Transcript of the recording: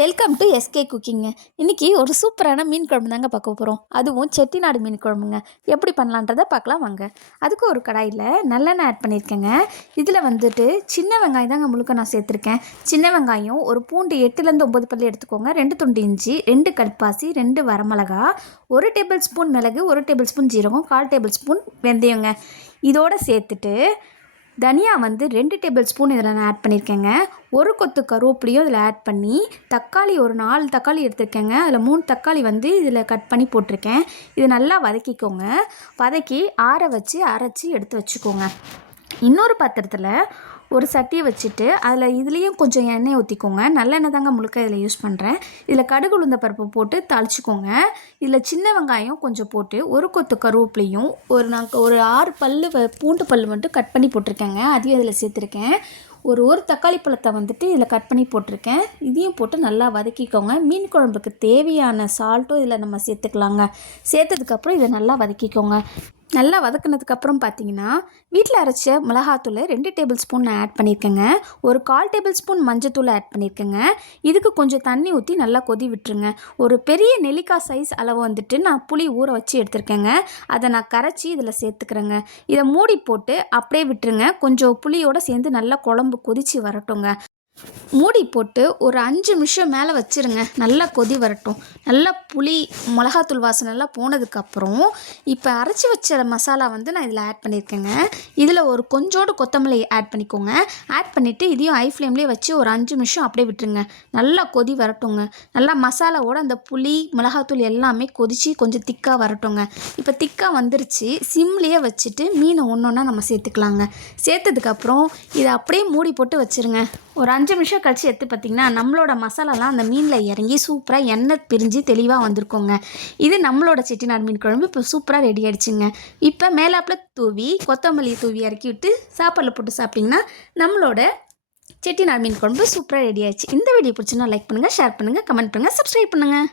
Welcome to SK குக்கிங்க. இன்றைக்கி ஒரு சூப்பரான மீன் குழம்பு தாங்க பார்க்க போகிறோம். அதுவும் செட்டிநாடு மீன் குழம்புங்க. எப்படி பண்ணலான்றதை பார்க்கலாம் வாங்க. அதுக்கு ஒரு கடாயில் நல்லெண்ணெய் ஆட் பண்ணியிருக்கேங்க. இதில் வந்துட்டு சின்ன வெங்காயம் தாங்க முழுக்க நான் சேர்த்துருக்கேன். சின்ன வெங்காயம், ஒரு பூண்டு 8லேருந்து 9 பல்லு எடுத்துக்கோங்க, 2 துண்டு இஞ்சி, 2 கல்பாசி, 2 வரமிளகா, 1 டேபிள் ஸ்பூன் மிளகு, 1 டேபிள் ஸ்பூன் ஜீரகம், 1/4 டேபிள் ஸ்பூன் வெந்தயங்க. இதோடு சேர்த்துட்டு தனியா 2 டேபிள் ஸ்பூன் இதில் நான் ஆட் பண்ணியிருக்கேங்க. ஒரு கொத்து கருவேப்பிலையும் இதில் ஆட் பண்ணி, தக்காளி ஒரு 4 தக்காளி எடுத்துருக்கேங்க. அதில் 3 தக்காளி இதில் கட் பண்ணி போட்டிருக்கேன். இது நல்லா வதக்கிக்கோங்க. வதக்கி ஆற வச்சு அரைச்சி எடுத்து வச்சுக்கோங்க. இன்னொரு பாத்திரத்தில் ஒரு சட்டியை வச்சுட்டு இதுலேயும் கொஞ்சம் எண்ணெய் ஊற்றிக்கோங்க. நல்லெண்ணெய் தாங்க முழுக்க இதில் யூஸ் பண்ணுறேன். இதில் கடுகு உளுந்த பருப்பு போட்டு தாளிச்சிக்கோங்க. இதில் சின்ன வெங்காயம் கொஞ்சம் போட்டு, ஒரு கொத்து கருவேப்பிலையும், நான் ஒரு 6 பல்லு பூண்டு பல்லு மட்டும் கட் பண்ணி போட்டிருக்கேங்க. அதையும் இதில் சேர்த்துருக்கேன். ஒரு தக்காளி பழத்தை இதில் கட் பண்ணி போட்டிருக்கேன். இதையும் போட்டு நல்லா வதக்கிக்கோங்க. மீன் குழம்புக்கு தேவையான சால்ட்டும் இதில் நம்ம சேர்த்துக்கலாங்க. சேர்த்ததுக்கப்புறம் இதை நல்லா வதக்கிக்கோங்க. நல்லா வதக்குனதுக்கப்புறம் பார்த்தீங்கன்னா, வீட்டில் அரைச்ச மிளகாத்தூள் 2 டேபிள் ஸ்பூன் நான் ஆட் பண்ணியிருக்கேங்க. ஒரு 1/4 டேபிள் ஸ்பூன் மஞ்சத்தூள் ஆட் பண்ணியிருக்கேங்க. இதுக்கு கொஞ்சம் தண்ணி ஊற்றி நல்லா கொதி விட்டுருங்க. ஒரு பெரிய நெல்லிக்காய் சைஸ் அளவு நான் புளி ஊற வச்சு எடுத்துருக்கேங்க. அதை நான் கரைச்சி இதில் சேர்த்துக்கிறேங்க. இதை மூடி போட்டு அப்படியே விட்டுருங்க. கொஞ்சம் புளியோடு சேர்ந்து நல்லா குழம்பு கொதித்து வரட்டுங்க. மூடி போட்டு ஒரு 5 நிமிஷம் மேலே வச்சுருங்க. நல்லா கொதி வரட்டும். நல்லா புளி மிளகாத்தூள் வாசனை எல்லாம் போனதுக்கப்புறம் இப்போ அரைச்சி வச்ச மசாலா நான் இதில் ஆட் பண்ணியிருக்கேங்க. இதில் ஒரு கொஞ்சோடு கொத்தமல்லி ஆட் பண்ணிக்கோங்க. ஆட் பண்ணிவிட்டு இதையும் ஹை ஃப்ளேம்லேயே வச்சு ஒரு 5 நிமிஷம் அப்படியே விட்டுருங்க. நல்லா கொதி வரட்டுங்க. நல்லா மசாலாவோட அந்த புளி மிளகாத்தூள் எல்லாமே கொதித்து கொஞ்சம் திக்காக வரட்டுங்க. இப்போ திக்காக வந்துருச்சு. சிம்லேயே வச்சுட்டு மீனை ஒன்று ஒன்றா நம்ம சேர்த்துக்கலாங்க. சேர்த்ததுக்கப்புறம் இதை அப்படியே மூடி போட்டு வச்சுருங்க. ஒரு 5 நிமிஷம் கழிச்சு எடுத்து பார்த்திங்கன்னா, நம்மளோட மசாலாலாம் அந்த மீனில் இறங்கி சூப்பராக எண்ணெய் பிரிஞ்சு தெளிவாக வந்திருக்கோங்க. இது நம்மளோட செட்டிநாடு மீன் குழம்பு இப்போ சூப்பராக ரெடி ஆகிடுச்சுங்க. இப்போ மேலாப்பில் தூவி கொத்தமல்லி தூவி இறக்கி விட்டு சாப்பாடில் போட்டு சாப்பிட்டிங்கன்னா நம்மளோட செட்டிநாடு மீன் குழம்பு சூப்பராக ரெடி ஆகிடுச்சு. இந்த வீடியோ பிடிச்சுன்னா லைக் பண்ணுங்கள், ஷேர் பண்ணுங்கள், கமெண்ட் பண்ணுங்கள், சப்ஸ்கிரைப் பண்ணுங்கள்.